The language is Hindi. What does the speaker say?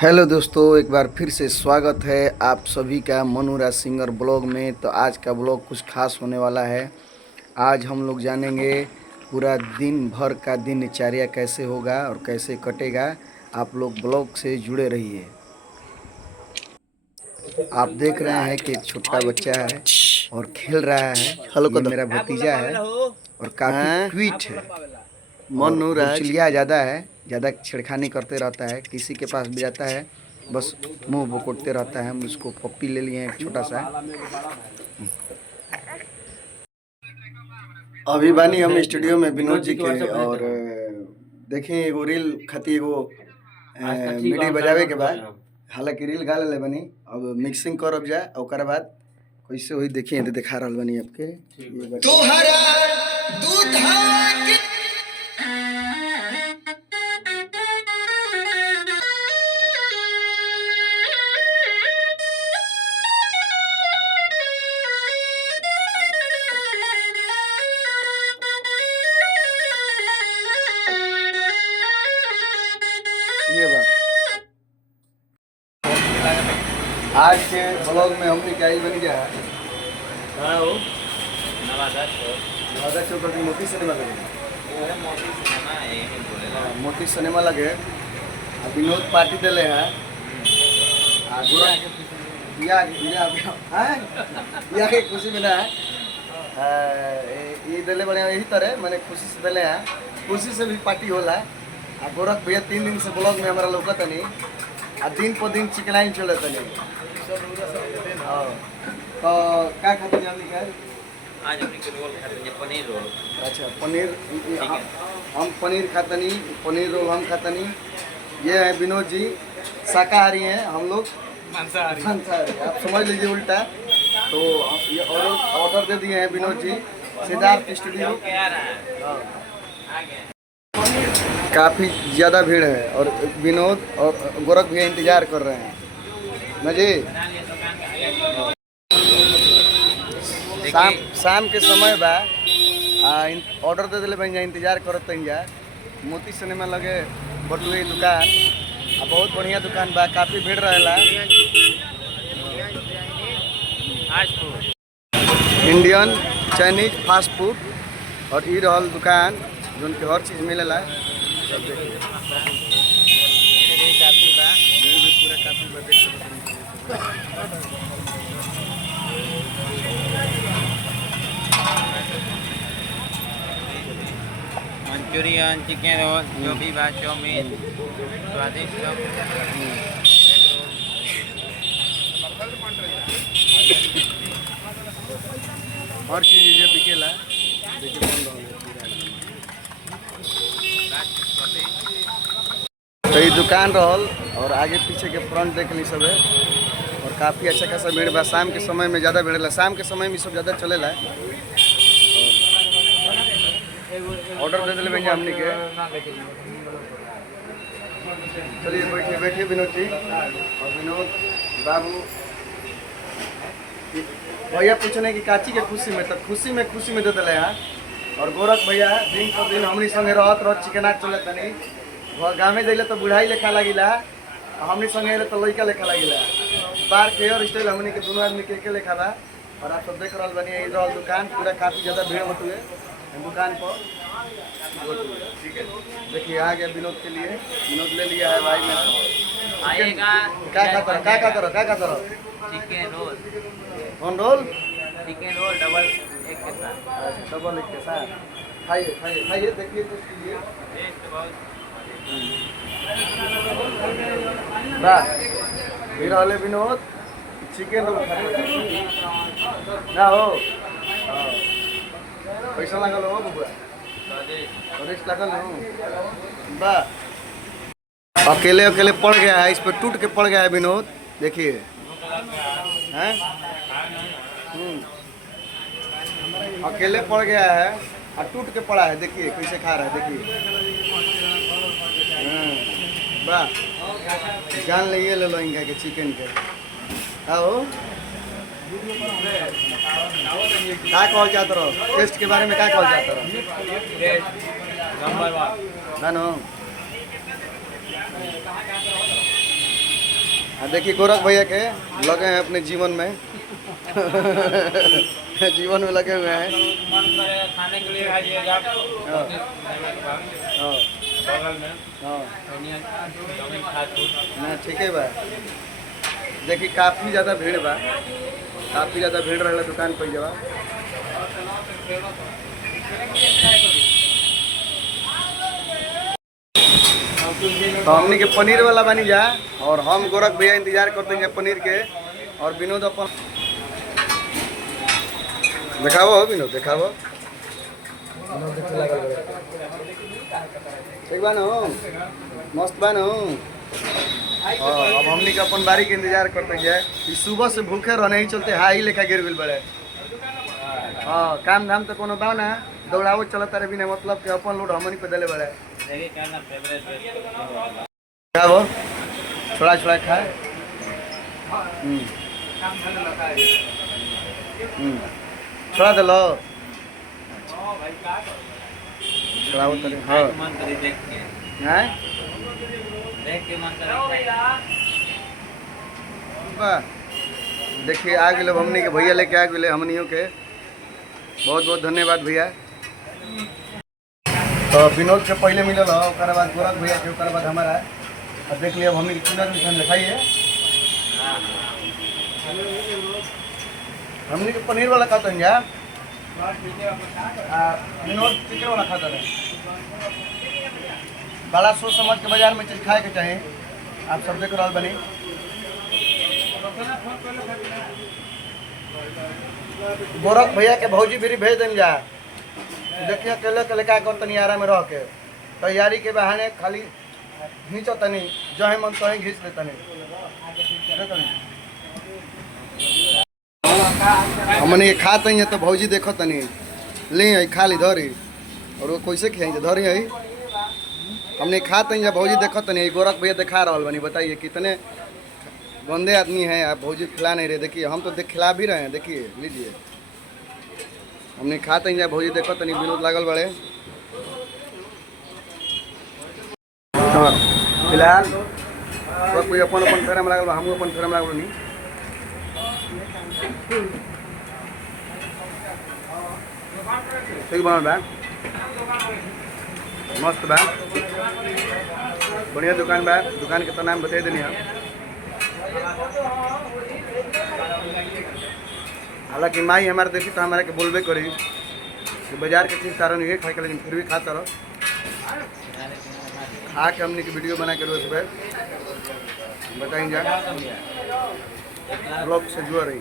हेलो दोस्तों, एक बार फिर से स्वागत है आप सभी का मनुराज सिंगर ब्लॉग में। तो आज का ब्लॉग कुछ खास होने वाला है। आज हम लोग जानेंगे पूरा दिन भर का दिनचर्या कैसे होगा और कैसे कटेगा। आप लोग ब्लॉग से जुड़े रहिए। आप देख रहे हैं कि एक छोटा बच्चा है और खेल रहा है। हेलो ये कदम मेरा भतीजा है और काफ़ी हैं क्विट है और मनुराज हुरचुलिया ज़्यादा है, ज़्यादा छेड़खानी करते रहता है। किसी के पास भी जाता है बस मुंह बोकोटते रहता है। हम उसको पप्पी ले लिए हैं एक छोटा सा। अभी बानी हम स्टूडियो में विनोद जी के और देखें एगो रील खाती एगो मिडी बजावे के बाद, हालांकि रील गा ले बनी। अब मिक्सिंग करब जाए ओकर बाद कैसे हुई देखिए, तो दिखा रहा बनी आपके। तोहरा दूधा के ये बा आज के ब्लॉग में हमने क्या ही बन गया है। नवादा चौक पर मोती सिनेमा लगे। मोती सिनेमा लगे आ विनोद पार्टी दिले है। आ बिया के खुशी में ना ये दिले बने यही तरह मैंने खुशी से दिले हैं। खुशी से भी पार्टी होला। आ गोरख भैया 3 दिन से ब्लॉग में हमारा लौकत नहीं। आ दिन पर दिन चिकनाइन चले तनी। तो क्या खाते जान लिखा आज हमने के रोल खाते हैं पनीर रोल। अच्छा पनीर, हम पनीर खातनी, पनीर रोल हम खातनी। ये है विनोद जी शाकाहारी हैं, हम लोग मांसाहारी। आप समझ लीजिए उल्टा। तो ये ऑर्डर दे दिए हैं विनोद जी सिद्धार्थ स्टूडियो। काफ़ी ज़्यादा भीड़ है और विनोद और गोरख भैया इंतज़ार कर रहे हैं ना जी। शाम के समय बा ऑर्डर दे दिले बन जा, इंतजार करत जा। मोती सिनेमा लगे बटुए दुकान बहुत बढ़िया दुकान बा, काफ़ी भीड़ रहेला। इंडियन चाइनीज फास्ट फूड और ई रहल दुकान जोन के हर चीज़ मिलेला। सब देखिए काफी बा भीड़ भी पूरा काफ़ी बा, देख सकते हैं। मंचूरियन, चिकन रोल, जो भी बा, चाउमीन, स्वादिष्ट हर चीज़ ये बिकेला। देखिए बन रहा है। तो ये दुकान रहल और आगे पीछे के फ्रंट देख ली सब है और काफ़ी अच्छा खासा भीड़ बा। शाम के समय में ज़्यादा भीड़ है, शाम के समय में सब ज़्यादा चलेला। ऑर्डर दे दिले भैया हमने के। चलिए बैठिए बैठिए विनोद जी और विनोद बाबू। भैया पूछने की काची के खुशी में, तब खुशी में दे दिले हैं। और गोरख भैया दिन पर दिन हमनी संगे रहत रह चिकनाट चले तनी। गाँव में जैले तो बुढ़ाई लेखा लगिला, हमनी संगे अले तो लड़का लेखा लगिला। बार के हेयर स्टाइल हमनी के दोनों आदमी के लेखा बा। और आप सब देख रहा बनी इधर दुकान पूरा काफ़ी ज़्यादा भीड़ होती है दुकान पर। ठीक है, देखिए आ गया विनोद के लिए। विनोद ले लिया है भाई मेरा। आएगा क्या खाता रहो चिकन रोल, कौन रोल? चिकन रोल डबल एक के साथ। डबल एक के साथ खाइए खाइए खाइए, देखिए तो कीजिए। टेस्ट बहुत वाह फिर वाले विनोद चिकन रोल खाते ना हो। पैसा लागल हो बबुआ, स्वादिष्ट लागल हो। वाह अकेले अकेले पड़ गया है, इस पर टूट के पड़ गया है विनोद। देखिए हैं अकेले पड़ गया है और टूट के पड़ा है। देखिए कैसे खा रहा है, देखिए। वाह जान लिए ले लो इनका के चिकन के। आओ क्या कहल जाता रहो टेस्ट के बारे में, क्या कहल जाता रहो? नंबर 1 ना नो देखिए गोरख भैया के लगे हैं अपने जीवन में जीवन में लगे हुए हैं। मन करे खाने के लिए आइएगा हाँ। हाँ बगल में हाँ चाउमीन फास्ट फूड। ना ठीक है बा। देखिए काफ़ी ज़्यादा भीड़ बा, काफ़ी ज़्यादा भीड़ रहा दुकान पर जवा। तो हमने के पनीर वाला बनी जा और हम गोरख भैया इंतजार करते हैं पनीर के। और विनोद अपन देखावो हो विनोद देखावो। ठीक बा ना मस्त बा ना। अब हमने के अपन बारी के इंतजार करते हैं। सुबह से भूखे रहने ही चलते हाई लेखा गिर बिल बड़े। हाँ काम धाम तो कोनो बा ना, दौड़ावो चलता रहे बिना मतलब के अपन लोड हमनी पे दले बड़े। देखिए क्या ना फेवरेट क्या वो छोड़ा छोड़ा खाए। छोड़ा दे लो छोड़ा वो तरे। हाँ मन करे देख के हैं मन करे। देखिए आ गए हमनी के भैया लेके आ गए हमनियों के। बहुत बहुत धन्यवाद भैया। तो विनोद के पहले मिलल हो, ओकर बाद गोरख भैया के, ओकर बाद हमारा। अब देख लिया हमनी के कितना निशान दिखाइए। हमनी के पनीर वाला खाता है क्या? विनोद चिकन वाला खाता है। बड़ा सोच समझ के बाजार में चीज खाए के चाहे। आप सब देख रहा बनी। गोरख भैया के भौजी भी भेज दें जा। देखिए अकेले अकेले क्या कर तनी आराम में रह के तैयारी के बहाने खाली घींचो तनी जहे मन तहे घींच ले तनी। हमने ये खाते हैं तो भौजी देखो तनी ले आई खाली धरी और वो कैसे खियाई धरी है। हमने खाते हैं भौजी देखो तनी गोरख भैया दिखा रहा बनी। बताइए कितने गंदे आदमी हैं आप। भौजी खिला नहीं रहे। देखिए हम तो खिला भी रहे हैं। देखिए लीजिए हमने खाते हैं भौजी देखो तनी विनोद लागल बड़े। फिलहाल सब कोई अपन अपन फेरा में लागल, हम अपन फेरा में लागल नहीं। ठीक बनल बा, मस्त बा, बढ़िया दुकान बा। दुकान के तो नाम बता देनी हम। हालांकि माई हमारे देखी तो हमारे के बोलबे करी कि बाजार के चीज सारा नहीं खाए, लेकिन फिर भी खाता रहो। खा के हमने की वीडियो बना के रोज पे बताएंगे ब्लॉग से जुड़ रही।